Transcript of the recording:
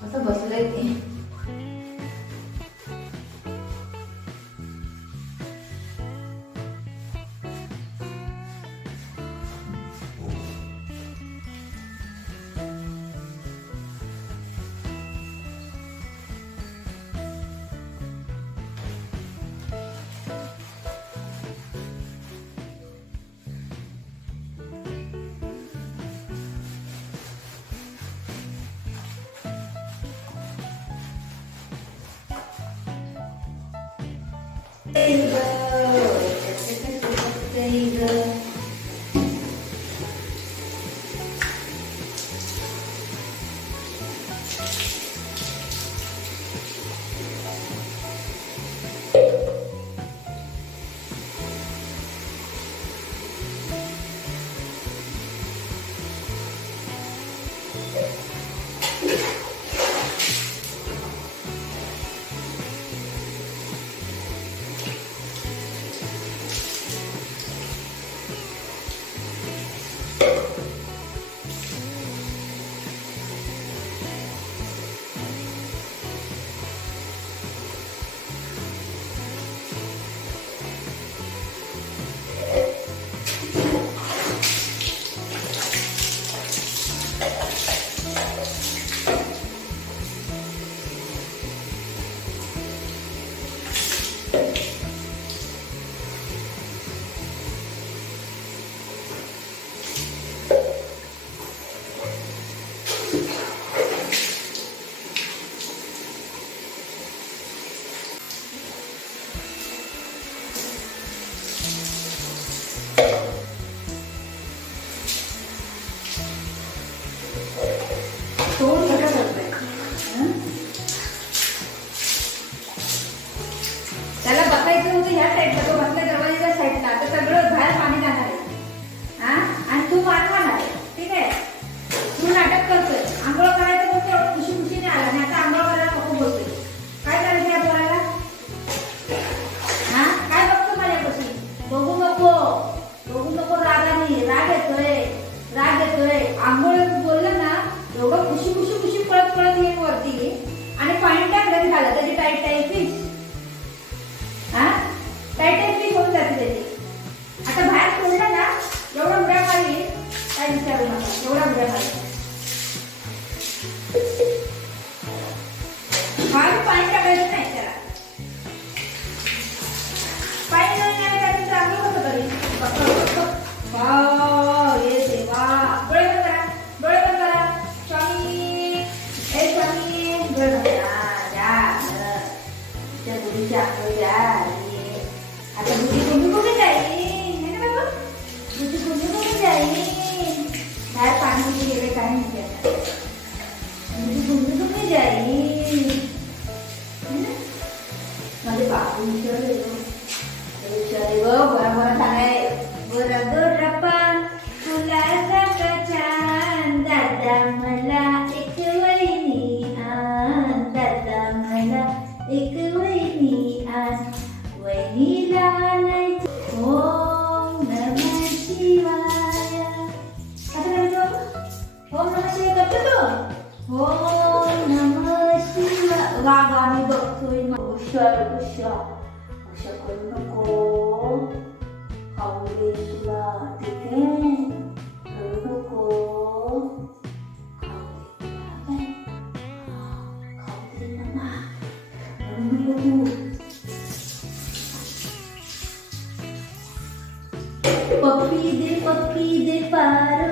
कसं बसलंय ते. त्याला बघायचं होतं ह्या साईडला, तो बसला दरवाजाच्या साईडला, तर सगळं बाहेर पाणी जाणार आहे. आणि तू पाणी खाणार, ठीक आहे. तू नाटक करतोय, आंघोळ करायचं बोलतोय, एवढं खुशी खुशीने आला आणि आता आंघोळ करायला नको बोलतोय. काय करायचं या पोराला? काय बघतो माझ्यापाशी? बघू नको रागाने. राग येतोय. आंघोळ बोललं ना, एवढं खुशी पळत येईल वरती आणि पाणी टाकलं झालं त्याची टाईट फिश. टाईट फिश होऊन जाते त्याची. आता बाहेर सोडलं ना, एवढा उड्या मारी, काय विचारू नका, एवढा उड्या मारी. पाणी टाकायचं नाही त्याला. पाणी नाही टाकायचं, चांगलं होतं तरी. ये देवा, डोळे बंद करा. स्वामी डोळे बंद करा. त्या मुलीच्या आंघोळी आता बुद्धी कुठे जाईल? बुद्धी कुठे जाईल? बाहेर पाणी गेले काय नाही. बुद्धी कुठे जाईल? माझे बाबू विचारले बरोबर झालाय. बरोबर तुला छान दादा मला एक वहिनी आण. दादा मला एक वहिनी आण. वहिनीला आणायचं ओम नमः शिवाय. आता करतो ओम नमः शिवाय करतो तो. ओम नमः शिवाय. वा मी बघतोय. अशा करू नको. खाऊ दे तुला, ठीक आहे. करू नको. खाऊ दे मम्मा. करू नको. पप्पी दे पार